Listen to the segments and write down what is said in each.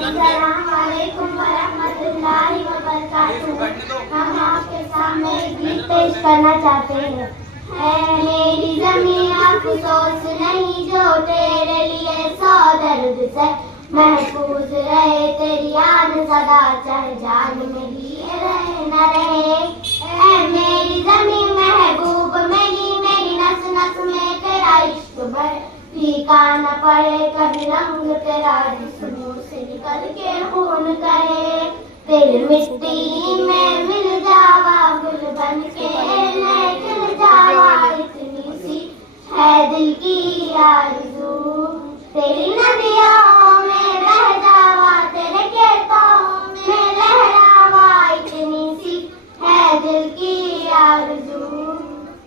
अस्सलामुअलैकुम वरहमतुल्लाहि वबरकातुहू। हम आपके सामने गीत पेश करना चाहते हैं। है मेरी ज़मीं अफ़सोस नहीं जो तेरे लिए सौ दर्द से महफूज रहे तेरी आन सदा चाहे जान मेरी रहे न रहे। है मेरी ज़मीं महबूब मेरी नस नस में तेरा इश्क भरे फीका न पड़े कभी रंग तेरा जिस्म से निकल के खून करे। तेरी मिट्टी में मिल जावा गुल बन के मैं खिल जावा इतनी सी है दिल की आरज़ू। तेरी नदियों में बह जावा तेरे खेतों में लहरावा इतनी सी है दिल की आरज़ू।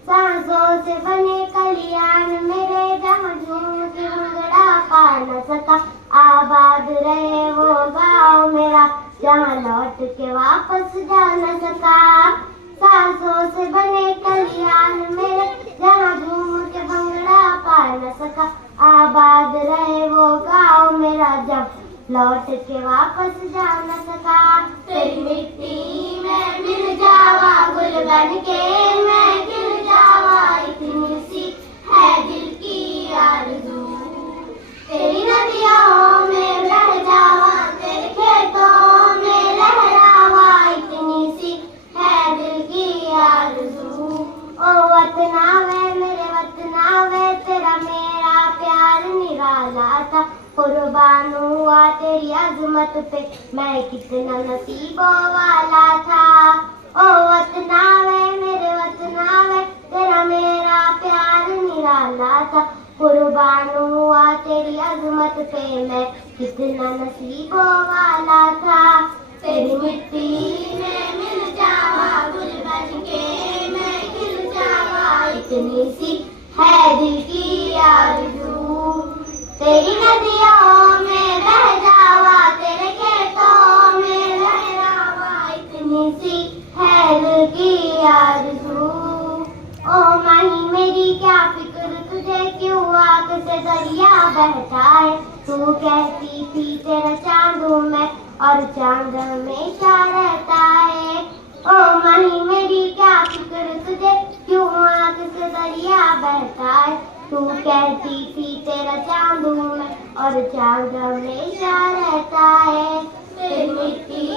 सांसों से बने कलियान मेरे जहाँ झूम के भंगड़ा पा न सका आबाद रहे वो गाँव मेरा जहाँ लौट के वापस जा न सका। सांसों से बने कलियान मेरे जहाँ झूम के भंगड़ा पा न सका आबाद रहे वो गाँव मेरा जहाँ लौट के वापस जा न सका। तेरी मिट्टी में मिल जावा गुल बन के मैं खिल जावा इतनी सी है दिल की आरज़ू। तेरी नदियों में बह जावा तेरे खेतों में लहरावा इतनी सी है दिल की आरज़ू। ओ वतना वे मेरे वतना वे तेरा मेरा प्यार निराला था कुर्बान हुआ तेरी अज़मत पे मैं कितना नसीबों वाला था। ओ वतना वे मेरे वतना वे तेरा मेरा प्यार निराला था कुर्बान हुआ तेरी अज़मत पे मैं कितना नसीबों वाला था। तेरी मिट्टी में मिल जावा गुल बन के मैं खिल जावा इतनी सी है दिल की आरज़ू। तेरी नदियों में बह जावा तेरे खेतों में लहरावा इतनी सी है दिल की आरज़ू। ओ माही मेरी क्या फिक्र तुझे क्यों आग से दरिया बहता है तू कहती थी तेरा चांद हूँ मैं और चांद हमेशा रहता है। ओ माही मेरी क्या फिक्र तुझे क्यों आग से दरिया बहता है तू कहती थी तेरा चांद हूँ मैं और चांद हमेशा रहता है। तेरी मिट्टी